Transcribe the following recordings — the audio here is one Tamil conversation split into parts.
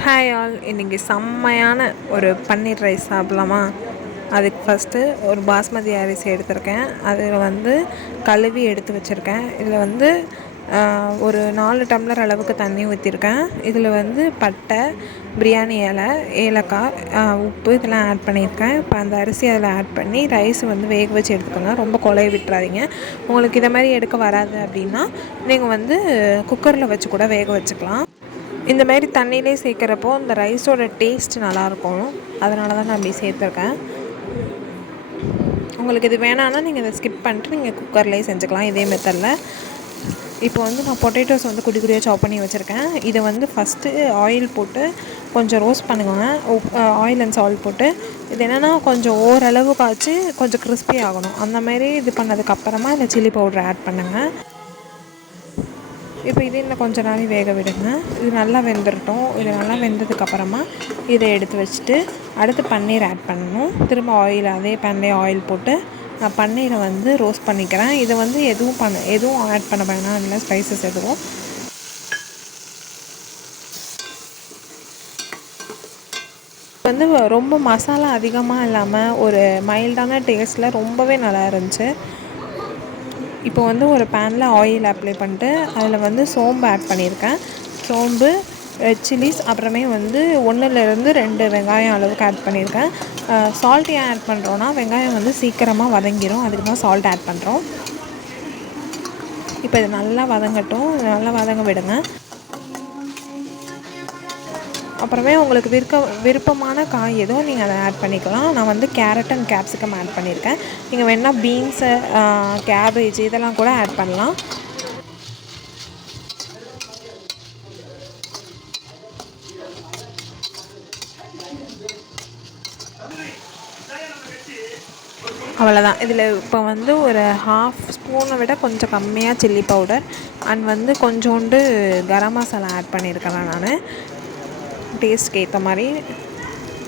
ஹாய் ஆல், இன்றைக்கி செம்மையான ஒரு பன்னீர் ரைஸ் சாப்பிட்லாமா? அதுக்கு ஃபஸ்ட்டு ஒரு பாஸ்மதி அரிசி எடுத்திருக்கேன். அதில் வந்து கழுவி எடுத்து வச்சுருக்கேன். இதில் வந்து ஒரு 4 டம்ளர் அளவுக்கு தண்ணி ஊற்றிருக்கேன். இதில் வந்து பட்டை, பிரியாணி இலை, ஏலக்காய், உப்பு இதெல்லாம் ஆட் பண்ணியிருக்கேன். இப்போ அந்த அரிசி அதில் ஆட் பண்ணி ரைஸ் வந்து வேக வச்சு எடுத்துக்கோங்க. ரொம்ப குழைய விட்டுறாதீங்க. உங்களுக்கு இதை மாதிரி எடுக்க வராது அப்படின்னா நீங்கள் வந்து குக்கரில் வச்சு கூட வேக வச்சுக்கலாம். இந்த மாதிரி தண்ணியிலே சேர்க்குறப்போ அந்த ரைஸோட டேஸ்ட் நல்லாயிருக்கும். அதனால தான் நான் அப்படி சேர்த்துருக்கேன். உங்களுக்கு இது வேணான்னா நீங்கள் இதை ஸ்கிப் பண்ணிட்டு நீங்கள் குக்கர்லேயே செஞ்சுக்கலாம் இதே மெத்தடில். இப்போ வந்து நான் பொட்டேட்டோஸ் வந்து குட்டி குட்டியாக சாப் பண்ணி வச்சுருக்கேன். இதை வந்து ஃபஸ்ட்டு ஆயில் போட்டு கொஞ்சம் ரோஸ்ட் பண்ணுங்க. ஆயில் அண்ட் சால்ட் போட்டு இது என்னென்னா கொஞ்சம் ஓரளவு காய்ச்சி கொஞ்சம் கிறிஸ்பி ஆகணும். அந்த மாதிரி இது பண்ணதுக்கப்புறமா இந்த சில்லி பவுடர் ஆட் பண்ணுங்கள். இப்போ இது இன்னும் கொஞ்ச நாள் வேக விடுங்க. இது நல்லா வெந்துடட்டும். இது நல்லா வெந்ததுக்கப்புறமா இதை எடுத்து வச்சுட்டு அடுத்து பன்னீர் ஆட் பண்ணணும். திரும்ப அதே பேன்லேயே ஆயில் போட்டு நான் பன்னீரை வந்து ரோஸ்ட் பண்ணிக்கிறேன். இதை வந்து எதுவும் ஆட் பண்ண வேணாம், இல்லை ஸ்பைசஸ் எதுவும். வந்து ரொம்ப மசாலா அதிகமாக இல்லாமல் ஒரு மைல்டான டேஸ்ட்டில் ரொம்பவே நல்லா இருந்துச்சு. இப்போ வந்து ஒரு பேனில் ஆயில் அப்ளை பண்ணிட்டு அதில் வந்து சோம்பு ஆட் பண்ணியிருக்கேன். சோம்பு, ரெட் சில்லிஸ், அப்புறமே வந்து 1-2 வெங்காயம் அளவுக்கு ஆட் பண்ணியிருக்கேன். சால்ட் ஏன் ஆட் பண்ணுறோன்னா வெங்காயம் வந்து சீக்கிரமாக வதங்கிடும், அதுக்கு தான் சால்ட் ஆட் பண்ணுறோம். இப்போ இது நல்லா வதங்கட்டும், நல்லா வதங்க விடுங்க. அப்புறமே உங்களுக்கு விருப்பமான காய் எதுவும் நீங்கள் அதை ஆட் பண்ணிக்கலாம். நான் வந்து கேரட் அண்ட் கேப்சிகம் ஆட் பண்ணியிருக்கேன். நீங்கள் வேணால் பீன்ஸு, கேபேஜ் இதெல்லாம் கூட ஆட் பண்ணலாம். அவ்வளோதான். இதில் இப்போ வந்து ஒரு 1/2 ஸ்பூனை விட கொஞ்சம் கம்மியாக சில்லி பவுடர் அண்ட் வந்து கொஞ்சோண்டு கரம் மசாலா ஆட் பண்ணியிருக்கிறேன் நான் டேஸ்ட்க்கு ஏற்ற மாதிரி.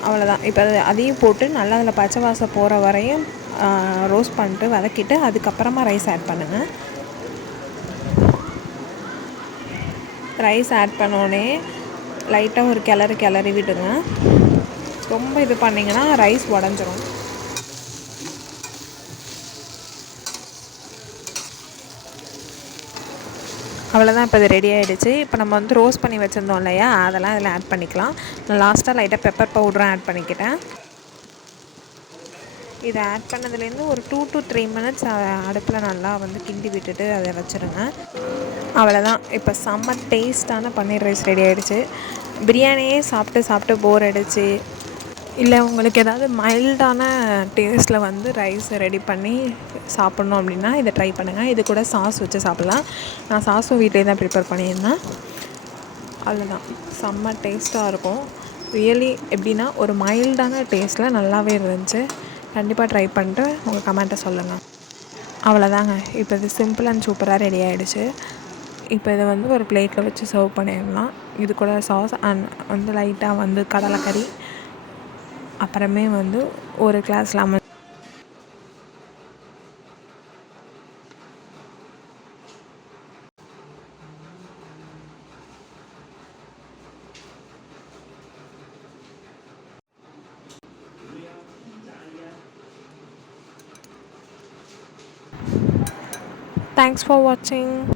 அவ்வளோதான். இப்போ அதையும் போட்டு நல்லா அதில் பச்சை வாசம் போகிற வரையும் ரோஸ்ட் பண்ணிட்டு வதக்கிட்டு அதுக்கப்புறமா ரைஸ் ஆட் பண்ணுங்கள். ரைஸ் ஆட் பண்ணோடனே லைட்டாக ஒரு கிளறி விடுங்க. ரொம்ப இது பண்ணிங்கன்னா ரைஸ் உடஞ்சிரும். அவ்வளோதான். இப்போ இது ரெடி ஆகிடுச்சு. இப்போ நம்ம வந்து ரோஸ்ட் பண்ணி வச்சுருந்தோம் இல்லையா, அதெல்லாம் இதில் ஆட் பண்ணிக்கலாம். நான் லாஸ்ட்டாக லைட்டாக பெப்பர் பவுடரும் ஆட் பண்ணிக்கிட்டேன். இதை ஆட் பண்ணதுலேருந்து ஒரு 2 to 3 மினிட்ஸ் அடுப்பில் நல்லா வந்து கிண்டி விட்டுட்டு அதை வச்சுருங்க. அவ்வளோதான். இப்போ செம்ம டேஸ்ட்டான பன்னீர் ரைஸ் ரெடி ஆகிடுச்சு. பிரியாணியே சாப்பிட்டு போர் அடிச்சு, இல்லை உங்களுக்கு ஏதாவது மைல்டான டேஸ்ட்டில் வந்து ரைஸ் ரெடி பண்ணி சாப்பிட்ணும் அப்படின்னா இதை ட்ரை பண்ணுங்கள். இது கூட சாஸ் வச்சு சாப்பிட்லாம். நான் சாஸும் வீட்டிலே தான் ப்ரிப்பேர் பண்ணியிருந்தேன். அவ்வளோதான். செம்ம டேஸ்ட்டாக இருக்கும். ரியலி எப்படின்னா ஒரு மைல்டான டேஸ்ட்டில் நல்லாவே இருந்துச்சு. கண்டிப்பாக ட்ரை பண்ணிட்டு உங்கள் கமெண்ட்டை சொல்லுங்கள். அவ்வளோதாங்க. இப்போ இது சிம்பிள் அண்ட் சூப்பராக ரெடி ஆகிடுச்சு. இப்போ இதை வந்து ஒரு பிளேட்டில் வச்சு சர்வ் பண்ணிடலாம். இது கூட சாஸ் அண்ட் வந்து லைட்டாக வந்து கடலைக்கறி, அப்புறமே வந்து ஒரு glass lemon. Thanks for watching.